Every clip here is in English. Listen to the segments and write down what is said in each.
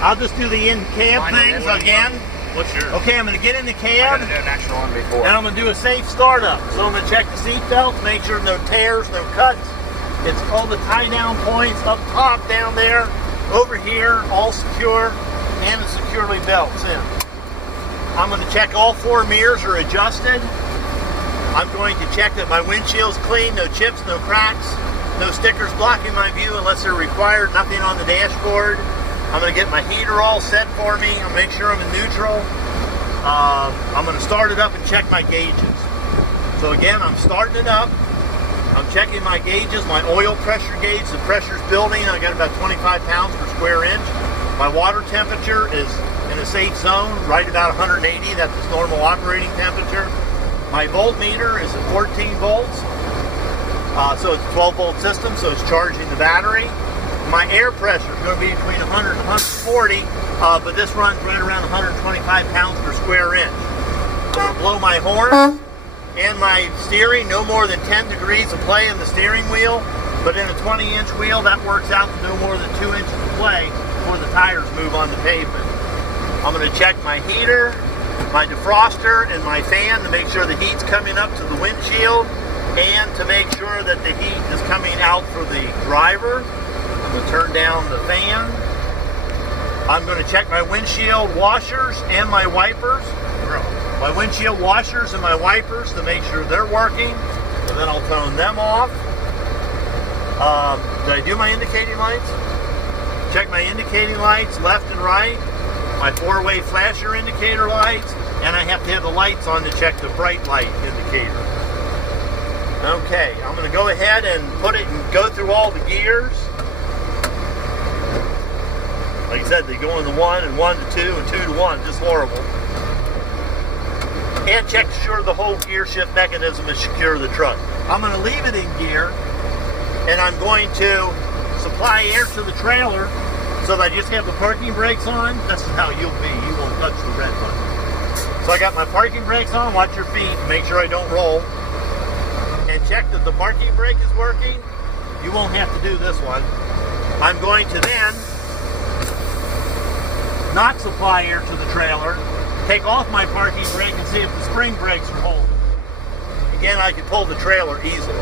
I'll just do the in-cab things again. What's yours? Okay, I'm going to get in the cab. I gotta do an extra one before. And I'm going to do a safe startup. So I'm going to check the seat belts, make sure no tears, no cuts. It's all the tie-down points up top, down there, over here, all secure, and it's securely belts in. I'm going to check all 4 mirrors are adjusted. I'm going to check that my windshield's clean, no chips, no cracks, no stickers blocking my view unless they're required, nothing on the dashboard. I'm going to get my heater all set for me. I'll make sure I'm in neutral. I'm going to start it up and check my gauges. So again, I'm starting it up. I'm checking my gauges, my oil pressure gauge. The pressure's building. I got about 25 pounds per square inch. My water temperature is in a safe zone, right about 180. That's its normal operating temperature. My voltmeter is at 14 volts. So it's a 12-volt system, so it's charging the battery. My air pressure is going to be between 100 and 140, but this runs right around 125 pounds per square inch. I'm going to blow my horn and my steering, no more than 10 degrees of play in the steering wheel, but in a 20-inch wheel, that works out to no more than 2 inches of play before the tires move on the pavement. I'm going to check my heater, my defroster, and my fan to make sure the heat's coming up to the windshield and to make sure that the heat is coming out for the driver. I'm going to turn down the fan. I'm going to check my windshield washers and my wipers. My windshield washers and my wipers to make sure they're working. And then I'll turn them off. Did I do my indicating lights? Check my indicating lights left and right. My 4-way flasher indicator lights. And I have to have the lights on to check the bright light indicator. Okay, I'm going to go ahead and put it and go through all the gears. Like I said, they go into 1 and 1 to 2 and 2 to 1, just horrible. And check sure the whole gear shift mechanism is secure to the truck. I'm going to leave it in gear, and I'm going to supply air to the trailer so that I just have the parking brakes on. That's how you'll be. You won't touch the red button. So I got my parking brakes on. Watch your feet. Make sure I don't roll. And check that the parking brake is working. You won't have to do this one. I'm going to then not supply air to the trailer, take off my parking brake and see if the spring brakes are holding. Again, I can pull the trailer easily.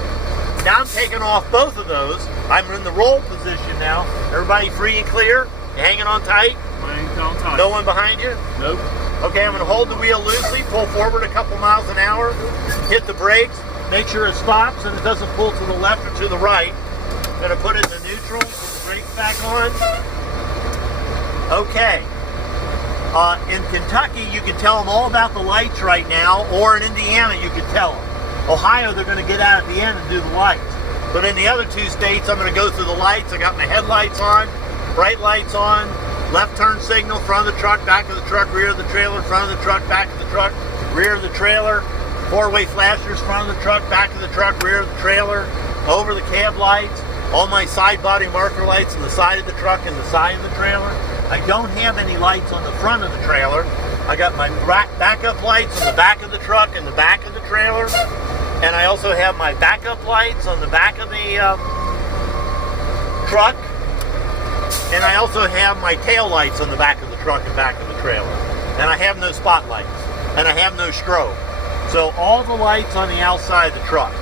Now I'm taking off both of those. I'm in the roll position now. Everybody free and clear? You hanging on tight? Hanging on tight. No one behind you? Nope. Okay, I'm going to hold the wheel loosely, pull forward a couple miles an hour, hit the brakes, make sure it stops and it doesn't pull to the left or to the right. I'm going to put it in neutral, put the brakes back on. Okay. In Kentucky, you can tell them all about the lights right now, or in Indiana, you can tell them. Ohio, they're going to get out at the end and do the lights. But in the other 2 states, I'm going to go through the lights. I got my headlights on, bright lights on, left turn signal, front of the truck, back of the truck, rear of the trailer, front of the truck, back of the truck, rear of the trailer, 4-way flashers, front of the truck, back of the truck, rear of the trailer, over the cab lights, all my side body marker lights on the side of the truck and the side of the trailer. I don't have any lights on the front of the trailer. I got my backup lights on the back of the truck and the back of the trailer. And I also have my backup lights on the back of the truck. And I also have my tail lights on the back of the truck and back of the trailer. And I have no spotlights. And I have no strobe. So all the lights on the outside of the truck.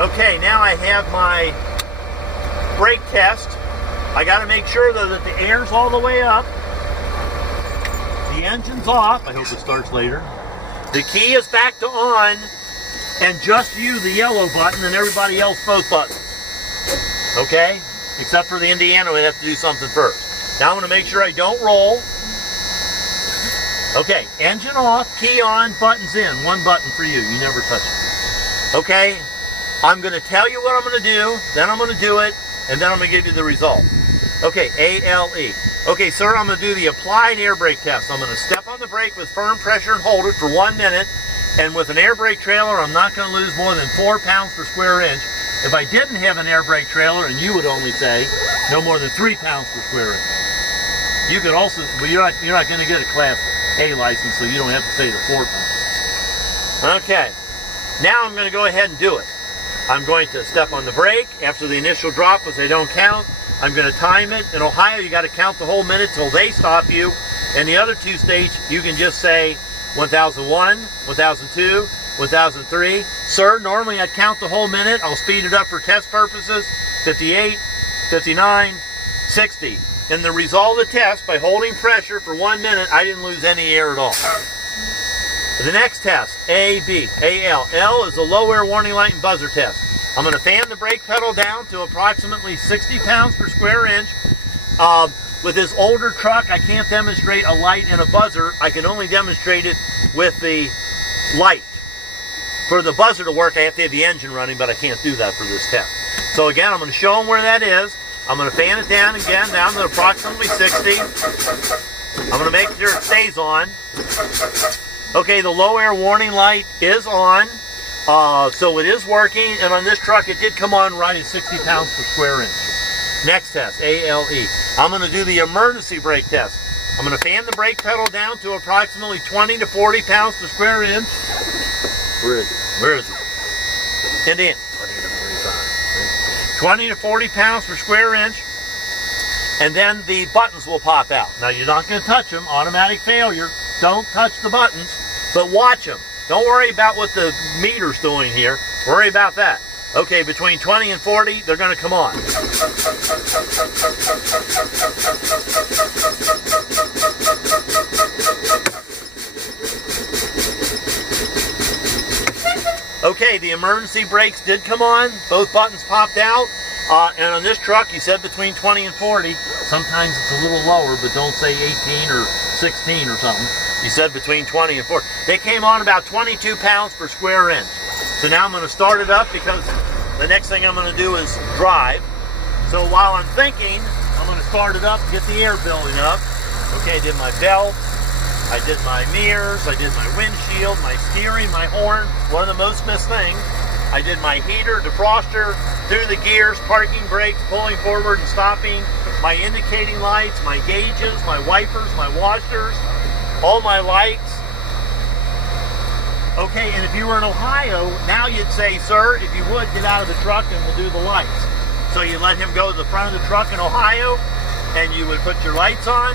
Okay, now I have my brake test. I got to make sure, though, that the air's all the way up. The engine's off. I hope it starts later. The key is back to on. And just you, the yellow button, and everybody else, both buttons. Okay? Except for the Indiana, we'd have to do something first. Now I'm going to make sure I don't roll. Okay, engine off, key on, buttons in. One button for you. You never touch it. Okay? I'm going to tell you what I'm going to do, then I'm going to do it, and then I'm going to give you the result. Okay, ALE. Okay, sir, I'm going to do the applied air brake test. I'm going to step on the brake with firm pressure and hold it for 1 minute. And with an air brake trailer, I'm not going to lose more than 4 pounds per square inch. If I didn't have an air brake trailer, and you would only say no more than 3 pounds per square inch. You could also, but you're not going to get a Class A license, so you don't have to say the 4 pounds. Okay, now I'm going to go ahead and do it. I'm going to step on the brake after the initial drop, which I don't count. I'm going to time it. In Ohio, you got to count the whole minute till they stop you. In the other two states, you can just say 1001, 1002, 1003. Sir, normally I'd count the whole minute. I'll speed it up for test purposes. 58, 59, 60. In the result of the test, by holding pressure for 1 minute, I didn't lose any air at all. The next test, A, B, A, L. L is the low air warning light and buzzer test. I'm going to fan the brake pedal down to approximately 60 pounds per square inch. With this older truck, I can't demonstrate a light and a buzzer. I can only demonstrate it with the light. For the buzzer to work, I have to have the engine running, but I can't do that for this test. So again, I'm going to show them where that is. I'm going to fan it down again, down to approximately 60. I'm going to make sure it stays on. Okay, the low air warning light is on. So it is working, and on this truck, it did come on right at 60 pounds per square inch. Next test, ALE. I'm going to do the emergency brake test. I'm going to fan the brake pedal down to approximately 20 to 40 pounds per square inch. Where is it? Where is it? And in. 20 to 40 pounds per square inch. And then the buttons will pop out. Now, you're not going to touch them. Automatic failure. Don't touch the buttons, but watch them. Don't worry about what the meter's doing here. Worry about that. Okay, between 20 and 40, they're going to come on. Okay, the emergency brakes did come on. Both buttons popped out. And on this truck, you said between 20 and 40. Sometimes it's a little lower, but don't say 18 or 16 or something. You said between 20 and 40. They came on about 22 pounds per square inch. So now I'm going to start it up because the next thing I'm going to do is drive. So while I'm thinking, I'm going to start it up, get the air building up. Okay, I did my belt. I did my mirrors. I did my windshield, my steering, my horn. One of the most missed things. I did my heater, defroster, through the gears, parking brakes, pulling forward and stopping, my indicating lights, my gauges, my wipers, my washers, all my lights. Okay, and if you were in Ohio, now you'd say, sir, if you would, get out of the truck and we'll do the lights. So you let him go to the front of the truck in Ohio, and you would put your lights on,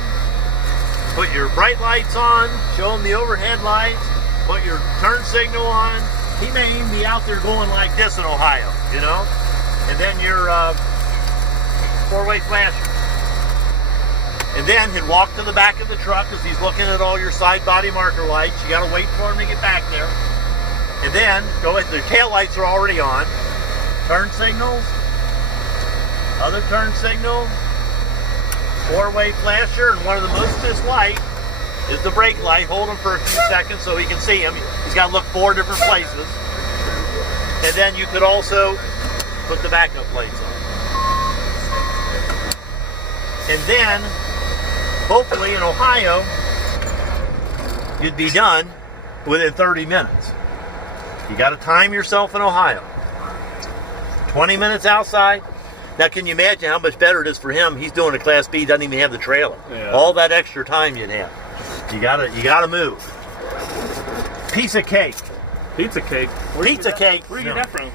put your bright lights on, show him the overhead lights, put your turn signal on. He may even be out there going like this in Ohio, you know? And then your four-way flasher. And then he'd walk to the back of the truck as he's looking at all your side body marker lights. You got to wait for him to get back there. And then go at the tail lights are already on. Turn signals. Other turn signal. Four-way flasher. And one of the most missed light is the brake light. Hold him for a few seconds so he can see him. He's got to look 4 different places. And then you could also put the backup lights on. And then, hopefully in Ohio, you'd be done within 30 minutes. You got to time yourself in Ohio. 20 minutes outside. Now, can you imagine how much better it is for him? He's doing a Class B, doesn't even have the trailer. Yeah. All that extra time you'd have. You gotta move. Piece of cake. Pizza cake? Pizza cake. Where you get that from?